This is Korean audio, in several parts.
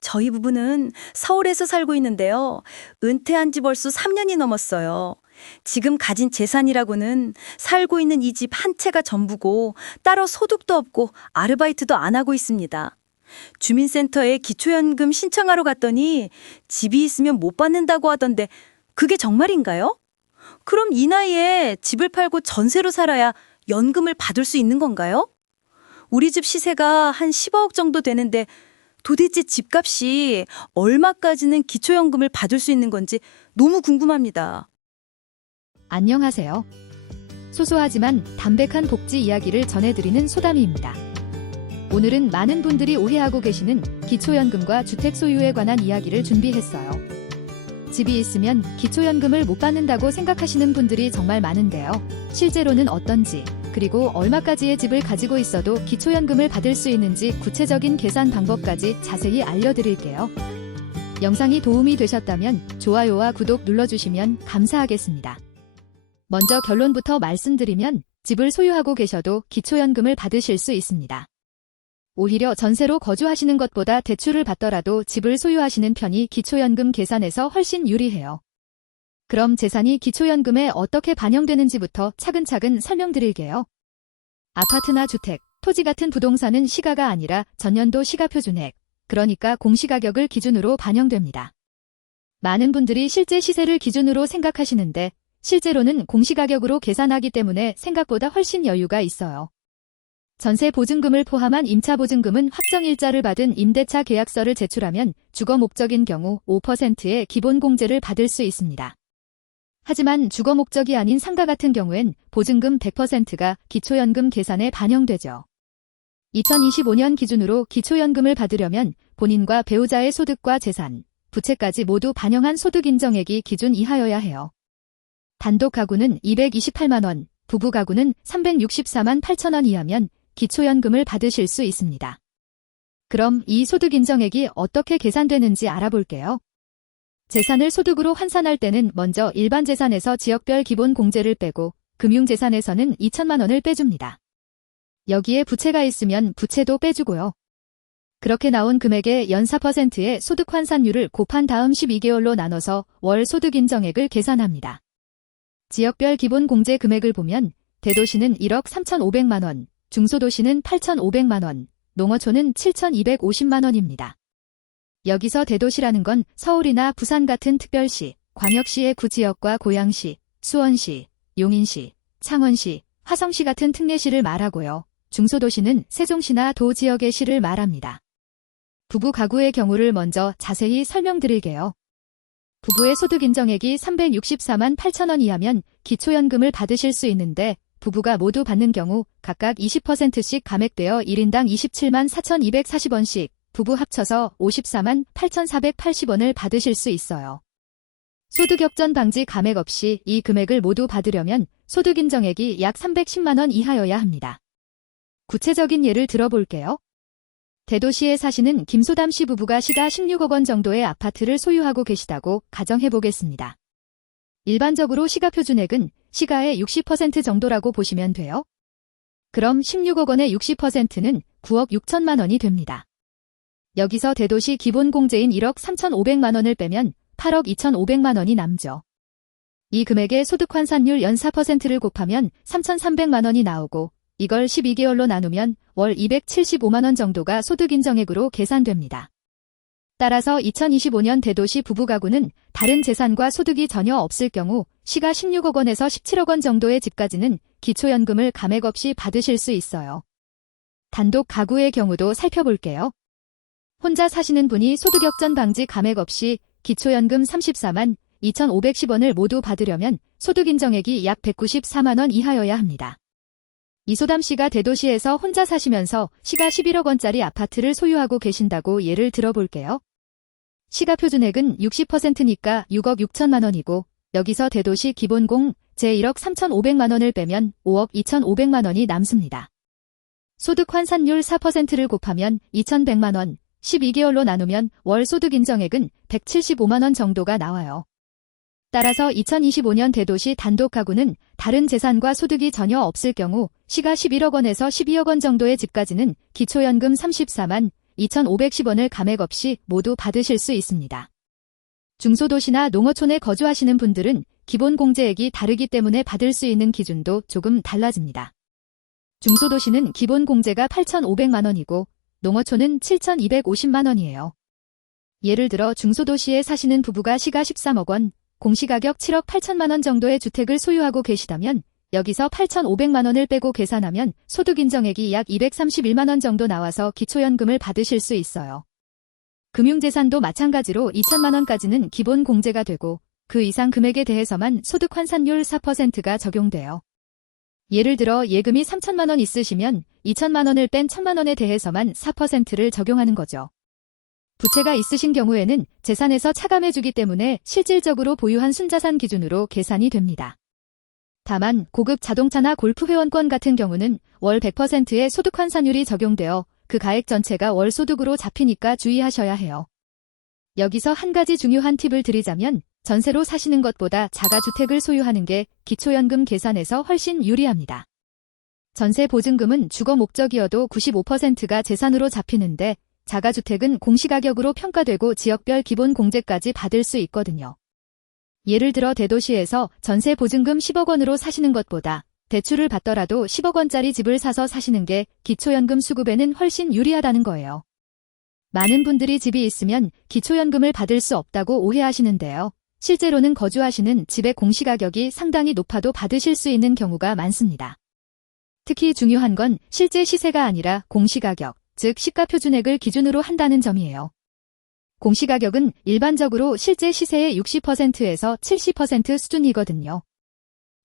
저희 부부는 서울에서 살고 있는데요. 은퇴한 지 벌써 3년이 넘었어요. 지금 가진 재산이라고는 살고 있는 이 집 한 채가 전부고 따로 소득도 없고 아르바이트도 안 하고 있습니다. 주민센터에 기초연금 신청하러 갔더니 집이 있으면 못 받는다고 하던데 그게 정말인가요? 그럼 이 나이에 집을 팔고 전세로 살아야 연금을 받을 수 있는 건가요? 우리 집 시세가 한 10억 정도 되는데 도대체 집값이 얼마까지는 기초연금을 받을 수 있는 건지 너무 궁금합니다. 안녕하세요. 소소하지만 담백한 복지 이야기를 전해드리는 소담이입니다. 오늘은 많은 분들이 오해하고 계시는 기초연금과 주택 소유에 관한 이야기를 준비했어요. 집이 있으면 기초연금을 못 받는다고 생각하시는 분들이 정말 많은데요. 실제로는 어떤지, 그리고 얼마까지의 집을 가지고 있어도 기초연금을 받을 수 있는지 구체적인 계산 방법까지 자세히 알려드릴게요. 영상이 도움이 되셨다면 좋아요와 구독 눌러주시면 감사하겠습니다. 먼저 결론부터 말씀드리면 집을 소유하고 계셔도 기초연금을 받으실 수 있습니다. 오히려 전세로 거주하시는 것보다 대출을 받더라도 집을 소유하시는 편이 기초연금 계산에서 훨씬 유리해요. 그럼 재산이 기초연금에 어떻게 반영되는지부터 차근차근 설명드릴게요. 아파트나 주택, 토지 같은 부동산은 시가가 아니라 전년도 시가표준액, 그러니까 공시가격을 기준으로 반영됩니다. 많은 분들이 실제 시세를 기준으로 생각하시는데 실제로는 공시가격으로 계산하기 때문에 생각보다 훨씬 여유가 있어요. 전세 보증금을 포함한 임차 보증금은 확정일자를 받은 임대차 계약서를 제출하면 주거 목적인 경우 5%의 기본 공제를 받을 수 있습니다. 하지만 주거 목적이 아닌 상가 같은 경우엔 보증금 100%가 기초연금 계산에 반영되죠. 2025년 기준으로 기초연금을 받으려면 본인과 배우자의 소득과 재산, 부채까지 모두 반영한 소득 인정액이 기준 이하여야 해요. 단독 가구는 228만 원, 부부 가구는 364만 8천 원 이하면 기초연금을 받으실 수 있습니다. 그럼 이 소득 인정액이 어떻게 계산되는지 알아볼게요. 재산을 소득으로 환산할 때는 먼저 일반 재산에서 지역별 기본 공제를 빼고 금융재산에서는 2천만 원을 빼줍니다. 여기에 부채가 있으면 부채도 빼주고요. 그렇게 나온 금액의 연 4%의 소득 환산율을 곱한 다음 12개월로 나눠서 월 소득 인정액을 계산합니다. 지역별 기본 공제 금액을 보면 대도시는 1억 3,500만 원, 중소도시는 8,500만 원, 농어촌은 7,250만 원입니다. 여기서 대도시라는 건 서울이나 부산 같은 특별시, 광역시의 구지역과 고양시, 수원시, 용인시, 창원시, 화성시 같은 특례시를 말하고요. 중소도시는 세종시나 도 지역의 시를 말합니다. 부부 가구의 경우를 먼저 자세히 설명드릴게요. 부부의 소득 인정액이 364만 8천 원 이하면 기초연금을 받으실 수 있는데 부부가 모두 받는 경우 각각 20%씩 감액되어 1인당 27만 4,240원씩 부부 합쳐서 54만 8,480원을 받으실 수 있어요. 소득 역전 방지 감액 없이 이 금액을 모두 받으려면 소득 인정액이 약 310만 원 이하여야 합니다. 구체적인 예를 들어볼게요. 대도시에 사시는 김소담 씨 부부가 시가 16억 원 정도의 아파트를 소유하고 계시다고 가정해보겠습니다. 일반적으로 시가표준액은 시가의 60% 정도라고 보시면 돼요. 그럼 16억 원의 60%는 9억 6천만 원이 됩니다. 여기서 대도시 기본 공제인 1억 3,500만 원을 빼면 8억 2,500만 원이 남죠. 이 금액의 소득 환산율 연 4%를 곱하면 3,300만 원이 나오고 이걸 12개월로 나누면 월 275만 원 정도가 소득 인정액으로 계산됩니다. 따라서 2025년 대도시 부부 가구는 다른 재산과 소득이 전혀 없을 경우 시가 16억 원에서 17억 원 정도의 집까지는 기초연금을 감액 없이 받으실 수 있어요. 단독 가구의 경우도 살펴볼게요. 혼자 사시는 분이 소득 역전 방지 감액 없이 기초연금 34만 2,510원을 모두 받으려면 소득 인정액이 약 194만 원 이하여야 합니다. 이소담 씨가 대도시에서 혼자 사시면서 시가 11억 원짜리 아파트를 소유하고 계신다고 예를 들어볼게요. 시가 표준액은 60%니까 6억 6천만 원이고 여기서 대도시 기본공 제 1억 3,500만 원을 빼면 5억 2,500만 원이 남습니다. 소득 환산율 4%를 곱하면 2,100만 원, 12개월로 나누면 월 소득 인정액은 175만 원 정도가 나와요. 따라서 2025년 대도시 단독 가구는 다른 재산과 소득이 전혀 없을 경우 시가 11억 원에서 12억 원 정도의 집까지는 기초연금 34만 2,510원을 감액 없이 모두 받으실 수 있습니다. 중소도시나 농어촌에 거주하시는 분들은 기본 공제액이 다르기 때문에 받을 수 있는 기준도 조금 달라집니다. 중소도시는 기본 공제가 8,500만 원이고 농어촌은 7,250만 원이에요. 예를 들어 중소도시에 사시는 부부가 시가 13억 원, 공시가격 7억 8천만 원 정도의 주택을 소유하고 계시다면 여기서 8,500만 원을 빼고 계산하면 소득인정액이 약 231만 원 정도 나와서 기초연금을 받으실 수 있어요. 금융재산도 마찬가지로 2천만 원까지는 기본 공제가 되고 그 이상 금액에 대해서만 소득 환산율 4%가 적용돼요. 예를 들어 예금이 3천만 원 있으시면 2천만 원을 뺀 1천만 원에 대해서만 4%를 적용하는 거죠. 부채가 있으신 경우에는 재산에서 차감해주기 때문에 실질적으로 보유한 순자산 기준으로 계산이 됩니다. 다만 고급 자동차나 골프 회원권 같은 경우는 월 100%의 소득 환산율이 적용되어 그 가액 전체가 월 소득으로 잡히니까 주의하셔야 해요. 여기서 한 가지 중요한 팁을 드리자면 전세로 사시는 것보다 자가주택을 소유하는 게 기초연금 계산에서 훨씬 유리합니다. 전세 보증금은 주거 목적이어도 95%가 재산으로 잡히는데 자가주택은 공시가격으로 평가되고 지역별 기본 공제까지 받을 수 있거든요. 예를 들어 대도시에서 전세 보증금 10억 원으로 사시는 것보다 대출을 받더라도 10억 원짜리 집을 사서 사시는 게 기초연금 수급에는 훨씬 유리하다는 거예요. 많은 분들이 집이 있으면 기초연금을 받을 수 없다고 오해하시는데요. 실제로는 거주하시는 집의 공시가격이 상당히 높아도 받으실 수 있는 경우가 많습니다. 특히 중요한 건 실제 시세가 아니라 공시가격, 즉 시가표준액을 기준으로 한다는 점이에요. 공시가격은 일반적으로 실제 시세의 60%에서 70% 수준이거든요.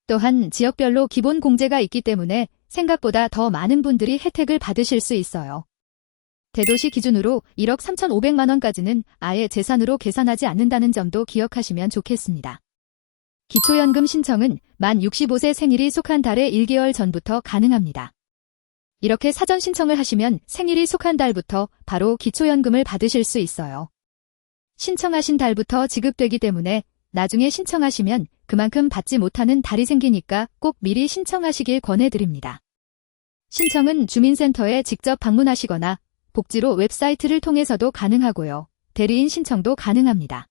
또한 지역별로 기본 공제가 있기 때문에 생각보다 더 많은 분들이 혜택을 받으실 수 있어요. 대도시 기준으로 1억 3,500만 원까지는 아예 재산으로 계산하지 않는다는 점도 기억하시면 좋겠습니다. 기초연금 신청은 만 65세 생일이 속한 달의 1개월 전부터 가능합니다. 이렇게 사전 신청을 하시면 생일이 속한 달부터 바로 기초연금을 받으실 수 있어요. 신청하신 달부터 지급되기 때문에 나중에 신청하시면 그만큼 받지 못하는 달이 생기니까 꼭 미리 신청하시길 권해드립니다. 신청은 주민센터에 직접 방문하시거나 복지로 웹사이트를 통해서도 가능하고요. 대리인 신청도 가능합니다.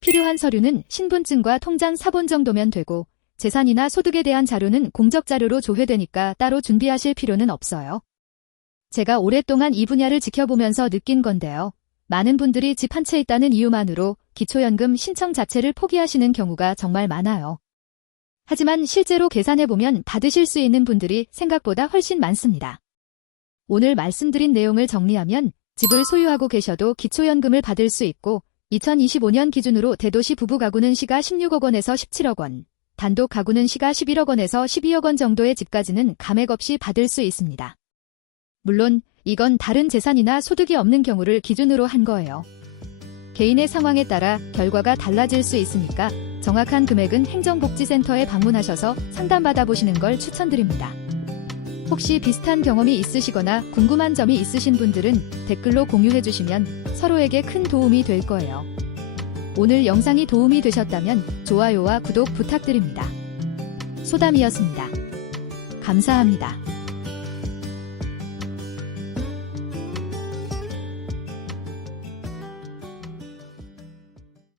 필요한 서류는 신분증과 통장 사본 정도면 되고 재산이나 소득에 대한 자료는 공적자료로 조회되니까 따로 준비하실 필요는 없어요. 제가 오랫동안 이 분야를 지켜보면서 느낀 건데요. 많은 분들이 집 한 채 있다는 이유만으로 기초연금 신청 자체를 포기하시는 경우가 정말 많아요. 하지만 실제로 계산해보면 받으실 수 있는 분들이 생각보다 훨씬 많습니다. 오늘 말씀드린 내용을 정리하면 집을 소유하고 계셔도 기초연금을 받을 수 있고 2025년 기준으로 대도시 부부 가구는 시가 16억 원에서 17억 원, 단독 가구는 시가 11억 원에서 12억 원 정도의 집까지는 감액 없이 받을 수 있습니다. 물론 이건 다른 재산이나 소득이 없는 경우를 기준으로 한 거예요. 개인의 상황에 따라 결과가 달라질 수 있으니까 정확한 금액은 행정복지센터에 방문하셔서 상담받아보시는 걸 추천드립니다. 혹시 비슷한 경험이 있으시거나 궁금한 점이 있으신 분들은 댓글로 공유해주시면 서로에게 큰 도움이 될 거예요. 오늘 영상이 도움이 되셨다면 좋아요와 구독 부탁드립니다. 소담이었습니다. 감사합니다.